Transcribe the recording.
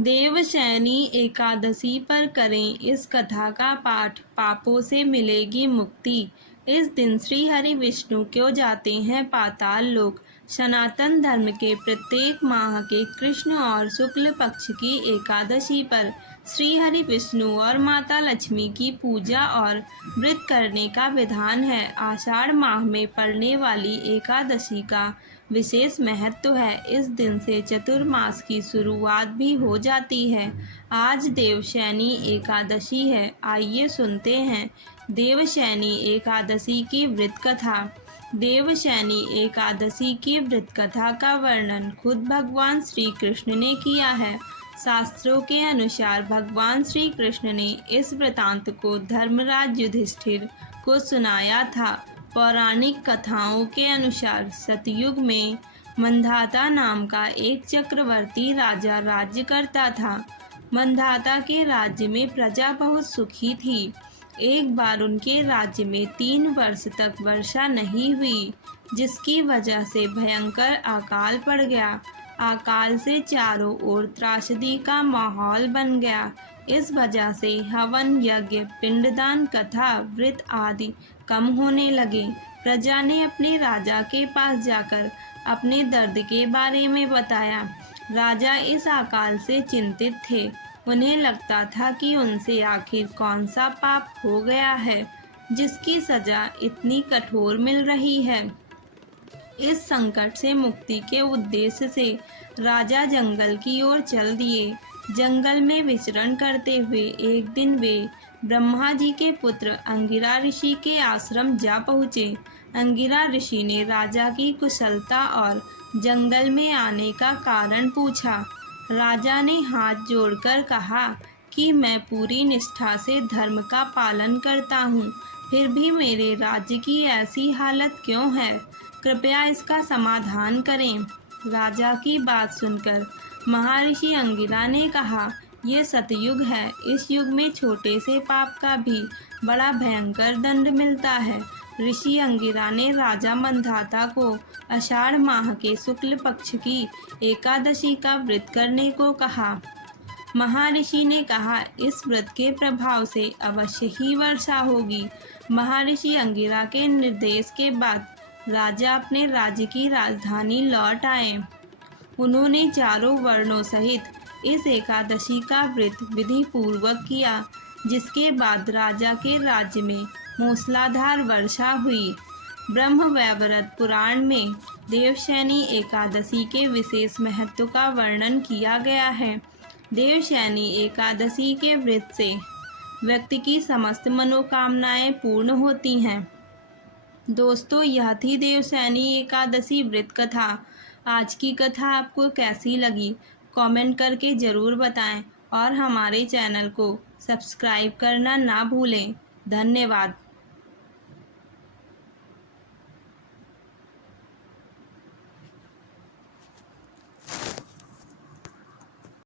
देवशयनी एकादशी पर करें इस कथा का पाठ, पापों से मिलेगी मुक्ति। इस दिन श्री हरि विष्णु क्यों जाते हैं पाताल लोक। सनातन धर्म के प्रत्येक माह के कृष्ण और शुक्ल पक्ष की एकादशी पर श्री हरि विष्णु और माता लक्ष्मी की पूजा और व्रत करने का विधान है। आषाढ़ माह में पड़ने वाली एकादशी का विशेष महत्व है। इस दिन से चतुर्मास की शुरुआत भी हो जाती है। आज देवशयनी एकादशी है। आइए सुनते हैं देवशयनी एकादशी की व्रत कथा। देवशयनी एकादशी की व्रत कथा का वर्णन खुद भगवान श्री कृष्ण ने किया है। शास्त्रों के अनुसार भगवान श्री कृष्ण ने इस वृतांत को धर्मराज युधिष्ठिर को सुनाया था। पौराणिक कथाओं के अनुसार सतयुग में मंधाता नाम का एक चक्रवर्ती राजा राज्य करता था। मंधाता के राज्य में प्रजा बहुत सुखी थी। एक बार उनके राज्य में 3 वर्ष तक वर्षा नहीं हुई, जिसकी वजह से भयंकर अकाल पड़ गया। अकाल से चारों ओर त्रासदी का माहौल बन गया। इस वजह से हवन, यज्ञ, पिंडदान, कथा, व्रत आदि कम होने लगे। प्रजा ने अपने राजा के पास जाकर अपने दर्द के बारे में बताया। राजा इस अकाल से चिंतित थे। उन्हें लगता था कि उनसे आखिर कौन सा पाप हो गया है, जिसकी सजा इतनी कठोर मिल रही है। इस संकट से मुक्ति के उद्देश्य से राजा जंगल की ओर चल दिए। जंगल में विचरण करते हुए एक दिन वे ब्रह्मा जी के पुत्र अंगिरा ऋषि के आश्रम जा पहुँचे। अंगिरा ऋषि ने राजा की कुशलता और जंगल में आने का कारण पूछा। राजा ने हाथ जोड़कर कहा कि मैं पूरी निष्ठा से धर्म का पालन करता हूँ, फिर भी मेरे राज्य की ऐसी हालत क्यों है? कृपया इसका समाधान करें। राजा की बात सुनकर महर्षि अंगिरा ने कहा, ये सतयुग है। इस युग में छोटे से पाप का भी बड़ा भयंकर दंड मिलता है। ऋषि अंगिरा ने राजा मंधाता को आषाढ़ माह के शुक्ल पक्ष की एकादशी का व्रत करने को कहा। महर्षि ने कहा, इस व्रत के प्रभाव से अवश्य ही वर्षा होगी। महर्षि अंगिरा के निर्देश के बाद राजा अपने राज्य की राजधानी लौट आए। उन्होंने चारों वर्णों सहित इस एकादशी का व्रत विधि पूर्वक किया, जिसके बाद राजा के राज्य में मूसलाधार वर्षा हुई। ब्रह्मवैवर्त पुराण में देवशयनी एकादशी के विशेष महत्व का वर्णन किया गया है। देवशयनी एकादशी के व्रत से व्यक्ति की समस्त मनोकामनाएं पूर्ण होती हैं। दोस्तों, यह थी देवशयनी एकादशी व्रत कथा। आज की कथा आपको कैसी लगी कमेंट करके ज़रूर बताएं और हमारे चैनल को सब्सक्राइब करना ना भूलें। धन्यवाद।